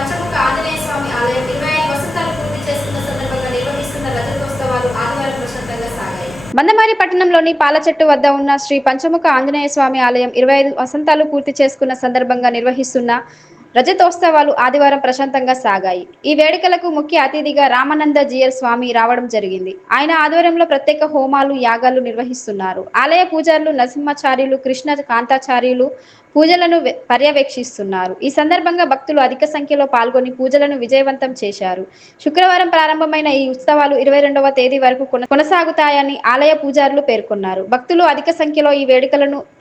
పంచముఖ ఆంజనేయ స్వామి ఆలయం 25 వసంతాలు పూర్తి చేసుకున్న సందర్భంగా నిర్వహిస్తున్న రజతోత్సవాలు ఆదివారం ప్రశాంతంగా సాగాయి. మందమారి పట్టణంలోని పాలచెట్టు వద్ద ఉన్న శ్రీ పంచముఖ ఆంజనేయ స్వామి ఆలయం 25 వసంతాలు పూర్తి చేసుకున్న సందర్భంగా నిర్వహిస్తున్న రజతోత్సవాలు ఆదివారం ప్రశాంతంగా సాగాయి. ఈ వేడుకలకు ముఖ్య అతిథిగా రామానంద జియర్ స్వామి రావడం జరిగింది. ఆయన ఆధ్వర్యంలో ప్రత్యేక హోమాలు, యాగాలు నిర్వహిస్తున్నారు. ఆలయ పూజారులు నరసింహాచార్యులు, కృష్ణ కాంతాచార్యులు పూజలను పర్యవేక్షిస్తున్నారు. ఈ సందర్భంగా భక్తులు అధిక సంఖ్యలో పాల్గొని పూజలను విజయవంతం చేశారు. శుక్రవారం ప్రారంభమైన ఈ ఉత్సవాలు 22వ తేదీ వరకు కొనసాగుతాయని ఆలయ పూజారులు పేర్కొన్నారు. భక్తులు అధిక సంఖ్యలో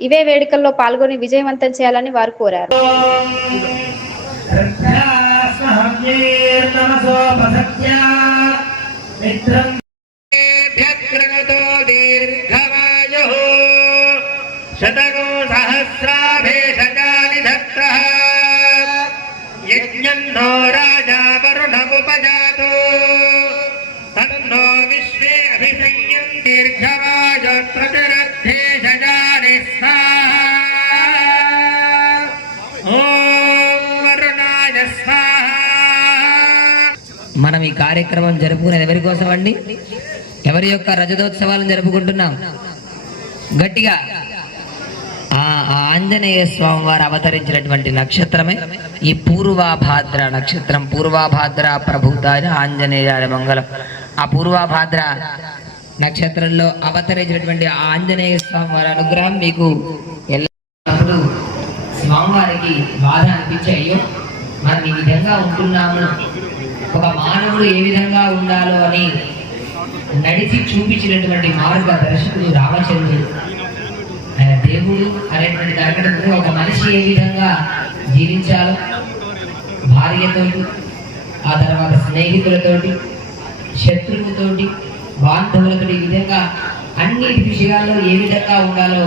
ఇవే వేడుకల్లో పాల్గొని విజయవంతం చేయాలని వారు కోరారు. शतको सहस्राभेषजानि धत्तः यज्ञन्नो राजा वरुणमुपजातो तन्नो विश्वे अभिसंयं दीर्घमायो प्रतिरद्धेषजानि स्वाहा ओम वरुणाय स्वाहा. మనం ఈ కార్యక్రమం జరుపుకునేది ఎవరి కోసం అండి? ఎవరి యొక్క రజతోత్సవాలను జరుపుకుంటున్నాం? గట్టిగా ఆంజనేయ స్వామి వారు అవతరించినటువంటి నక్షత్రమే ఈ పూర్వాభాద్ర నక్షత్రం. పూర్వాభాద్ర ప్రభూతాయ ఆంజనేయాయ మంగళం. ఆ పూర్వాభాద్ర నక్షత్రంలో అవతరించినటువంటి ఆంజనేయ స్వామి వారి అనుగ్రహం మీకు ఎల్లప్పుడూ స్వామివారికి బాధ అనిపించాయో మనం ఈ విధంగా ఉంటున్నాము, ఒక మానవుడు ఏ విధంగా ఉండాలో అని నడిచి చూపించినటువంటి మార్గ దర్శకుడు రామచంద్రుడు. ఆయన దేవుడు అనేటువంటి దానికి ఒక మనిషి ఏ విధంగా జీవించాలో, భార్యతోటి, ఆ తర్వాత స్నేహితులతోటి, శత్రువులతోటి, బాంధవులతో, ఈ విధంగా అన్నిటి విషయాల్లో ఏ విధంగా ఉండాలో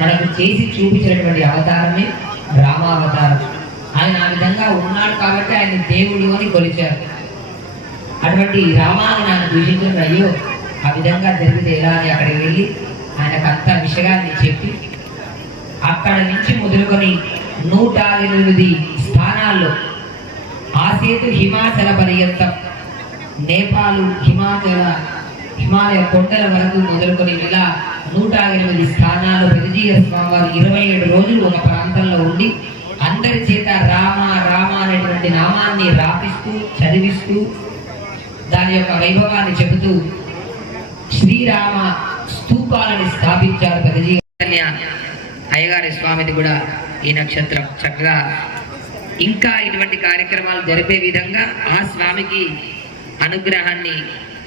మనకు చేసి చూపించినటువంటి అవతారమే రామావతారం. ఆయన ఆ విధంగా ఉన్నాడు కాబట్టి ఆయన దేవుడు అని కొలిచారు. అటువంటి రామాన్ని నాకు దూషించిన అయ్యో ఆ విధంగా జరిగితే ఎలా అని అక్కడికి వెళ్ళి ఆయనకంత విషయాన్ని చెప్పి అక్కడ నుంచి మొదలుకొని 108 స్థానాల్లో ఆసేతు హిమాచల పర్యంతం, నేపాల్ హిమాలయ కొండల వరకు మొదలుకొని ఇలా 108 స్థానాలు పెదజీయ స్వామివారు 27 రోజులు ఒక ప్రాంతంలో ఉండి అందరి చేత రామ రామ అనేటువంటి నామాన్ని రాపిస్తూ చదివిస్తూ దాని యొక్క వైభవాన్ని చెబుతూ శ్రీరామ స్తూపాలను స్థాపించారు పెదజీ అయ్యగారి స్వామిది కూడా ఈ నక్షత్రం. చక్కగా ఇంకా ఇటువంటి కార్యక్రమాలు జరిపే విధంగా ఆ స్వామికి అనుగ్రహాన్ని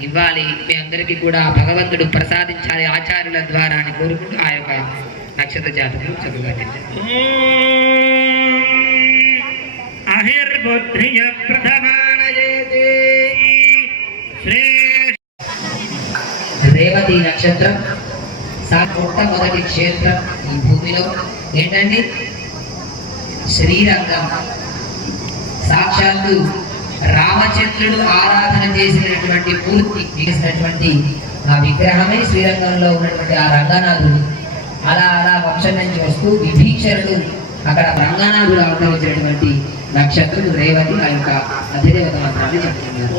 ఇవ్వాలి, మీ అందరికీ కూడా భగవంతుడు ప్రసాదించాలి ఆచార్యుల ద్వారా అని కోరుకుంటూ ఆ యొక్క నక్షత్ర జాతకులు చక్కగా రేవతి నక్షత్రం మొట్టమొదటి క్షేత్రం ఈ భూమిలో ఏంటండి? శ్రీరంగం. సాక్షాత్తు రామచంద్రుడు ఆరాధన చేసినటువంటి పూర్తి చేసినటువంటి ఆ విగ్రహమే శ్రీరంగంలో ఉన్నటువంటి ఆ రంగనాథుడు. అలా అలా వంశం నుంచి వస్తూ విభీషణుడు అక్కడ రంగనాథుడు అవతరించినటువంటి నక్షత్రం రేవతి. ఆ యొక్క అధిదేవత మంత్రాన్ని చెప్తున్నారు.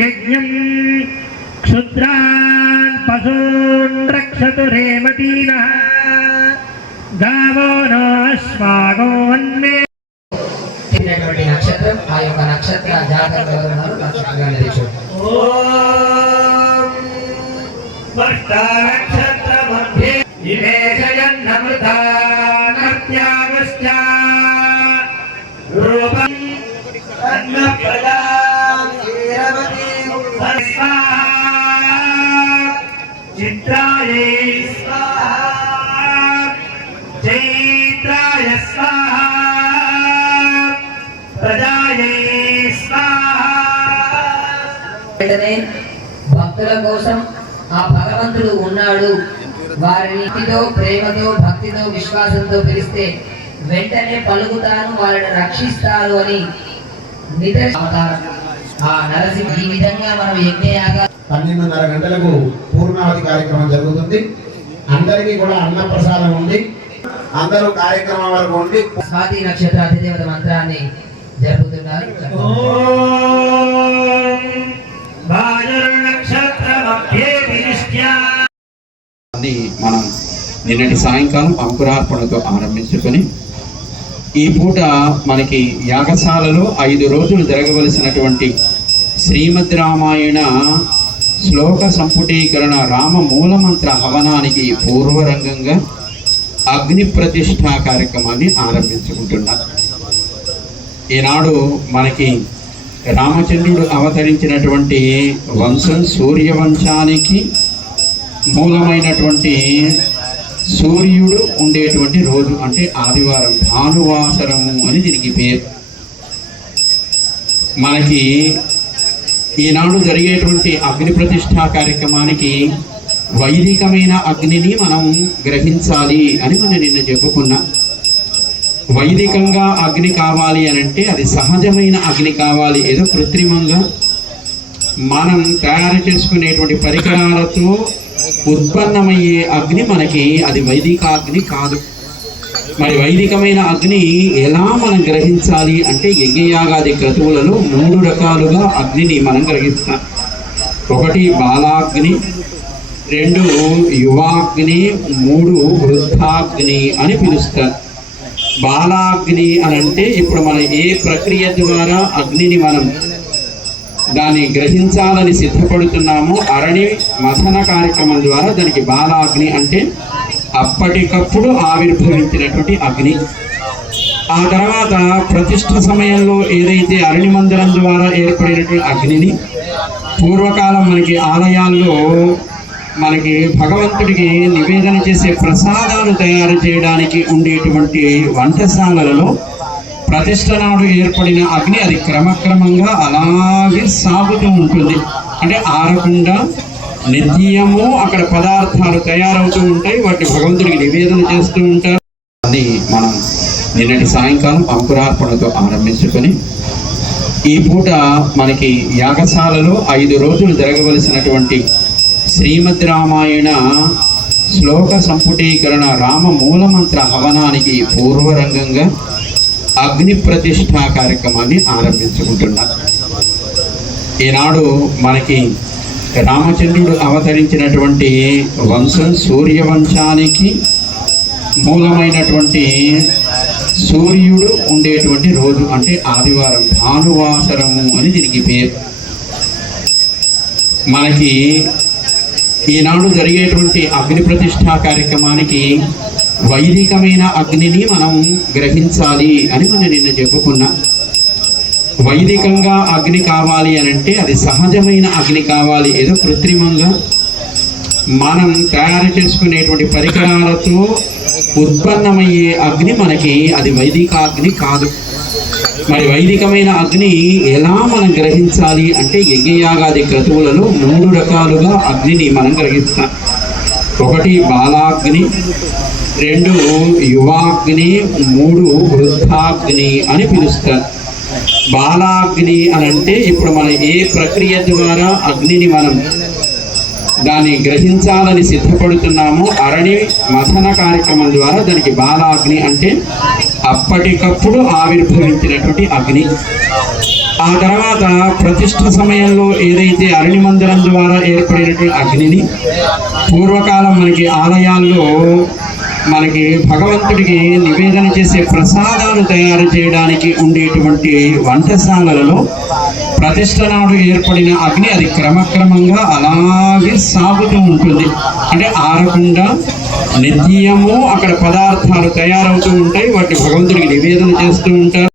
యజ్ఞం క్షుద్రాన్ పశూన్ రక్షతు రేవతీనః గావో నాశ్వాగోన్మే. నక్షత్రం ఆ యొక్క నక్షత్ర జాతకులు చిత్రాయ చైత్రాయ స్వాహా ప్రజాయ స్వాహా. భక్తుల కోసం ఆ భగవంతుడు ఉన్నాడు. వారిని ప్రేమతో భక్తితో విశ్వాసంతో పిలిస్తే వెంటనే పలుకుతాను, వారిని రక్షిస్తారు అని నిదర్శనం. ఆ నరసింహ ఈ విధంగా మనం యజ్ఞయాగా 12:30 గంటలకు పూర్ణావతి కార్యక్రమం జరుగుతుంది. అందరికీ కూడా అన్నప్రసాదం ఉంది. అందరూ కార్యక్రమం వరకు ఉండి స్వాతి నక్షత్ర అధిదేవత మంత్రాన్ని జరుపుతున్నారు. మనం నిన్నటి సాయంకాలం అంకురార్పణతో ఆరంభించుకొని ఈ పూట మనకి యాగశాలలో 5 రోజులు జరగవలసినటువంటి శ్రీమద్ రామాయణ శ్లోక సంపుటీకరణ రామ మూలమంత్ర హవనానికి పూర్వరంగంగా అగ్ని ప్రతిష్ఠా కార్యక్రమాన్ని ఆరంభించుకుంటున్నారు. ఈనాడు మనకి రామచంద్రుడు అవతరించినటువంటి వంశం సూర్యవంశానికి మూలమైనటువంటి సూర్యుడు ఉండేటువంటి రోజు అంటే ఆదివారం, భానువాసరము అని దీనికి పేరు. మనకి ఈనాడు జరిగేటువంటి అగ్ని ప్రతిష్ఠా కార్యక్రమానికి వైదికమైన అగ్నిని మనం గ్రహించాలి అని మనం నిన్న చెప్పుకున్నాం. వైదికంగా అగ్ని కావాలి అని అంటే అది సహజమైన అగ్ని కావాలి. ఏదో కృత్రిమంగా మనం తయారు చేసుకునేటువంటి పరికరాలతో ఉత్పన్నమయ్యే అగ్ని మనకి అది వైదిక అగ్ని కాదు. మరి వైదికమైన అగ్ని ఎలా మనం గ్రహించాలి అంటే యజ్ఞయాగాది క్రతువులలో 3 రకాలుగా అగ్నిని మనం గ్రహిస్తాం. 1 బాలాగ్ని, 2 యువాగ్ని, 3 వృద్ధాగ్ని అని పిలుస్తారు. బాలాగ్ని అని అంటే ఇప్పుడు మనం ఏ ప్రక్రియ ద్వారా అగ్నిని మనం దాన్ని గ్రహించాలని సిద్ధపడుతున్నామో అరణి మథన కార్యక్రమం ద్వారా దానికి బాలాగ్ని అంటే అప్పటికప్పుడు ఆవిర్భవించినటువంటి అగ్ని. ఆ తర్వాత ప్రతిష్ఠ సమయంలో ఏదైతే అరణి మందిరం ద్వారా ఏర్పడినటువంటి అగ్నిని పూర్వకాలం మనకి ఆలయాల్లో మనకి భగవంతుడికి నివేదన చేసే ప్రసాదాలు తయారు చేయడానికి ఉండేటువంటి వంటశాలలలో ప్రతిష్ఠ నాడు ఏర్పడిన అగ్ని అది క్రమక్రమంగా అలాగే సాగుతూ ఉంటుంది. అంటే ఆరకుండా నిత్యము అక్కడ పదార్థాలు తయారవుతూ ఉంటాయి, వాటిని భగవంతుడికి నివేదన చేస్తూ ఉంటారు. అది మనం నిన్నటి సాయంకాలం అంకురార్పణతో ఆరంభించుకొని ఈ పూట మనకి యాగశాలలో 5 రోజులు జరగవలసినటువంటి శ్రీమద్ రామాయణ శ్లోక సంపుటీకరణ రామ మూలమంత్ర హవనానికి పూర్వరంగంగా అగ్ని ప్రతిష్ఠా కార్యక్రమాన్ని ఆరంభించుకుంటున్నారు. ఈనాడు మనకి రామచంద్రుడు అవతరించినటువంటి వంశం సూర్యవంశానికి మూలమైనటువంటి సూర్యుడు ఉండేటువంటి రోజు అంటే ఆదివారం, భానువాసరము అని దీనికి పేరు. మనకి ఈనాడు జరిగేటువంటి అగ్ని ప్రతిష్ఠా కార్యక్రమానికి వైదికమైన అగ్నిని మనం గ్రహించాలి అని మనం నిన్న చెప్పుకున్నాం. వైదికంగా అగ్ని కావాలి అని అంటే అది సహజమైన అగ్ని కావాలి. ఏదో కృత్రిమంగా మనం తయారు చేసుకునేటువంటి పరికరాలతో ఉత్పన్నమయ్యే అగ్ని మనకి అది వైదిక అగ్ని కాదు. మరి వైదికమైన అగ్ని ఎలా మనం గ్రహించాలి అంటే యజ్ఞయాగాది క్రతువులలో 3 రకాలుగా అగ్నిని మనం గ్రహిస్తాం. 1 బాలాగ్ని, 2 యువాగ్ని, 3 వృద్ధాగ్ని అని పిలుస్తారు. బాలాగ్ని అని అంటే ఇప్పుడు మనం ఏ ప్రక్రియ ద్వారా అగ్నిని మనం దాన్ని గ్రహించాలని సిద్ధపడుతున్నామో అరణి మథన కార్యక్రమం ద్వారా దానికి బాలాగ్ని అంటే అప్పటికప్పుడు ఆవిర్భవించినటువంటి అగ్ని. ఆ తర్వాత ప్రతిష్ఠ సమయంలో ఏదైతే అరణి మందిరం ద్వారా ఏర్పడినటువంటి అగ్నిని పూర్వకాలం మనకి ఆలయాల్లో మనకి భగవంతుడికి నివేదన చేసే ప్రసాదాలు తయారు చేయడానికి ఉండేటువంటి వంటశాలలలో ప్రతిష్ఠ నాడు ఏర్పడిన అగ్ని అది క్రమక్రమంగా అలాగే సాగుతూ ఉంటుంది. అంటే ఆరకుండా నిత్యము అక్కడ పదార్థాలు తయారవుతూ ఉంటాయి, వాటిని భగవంతుడికి నివేదన చేస్తూ ఉంటారు.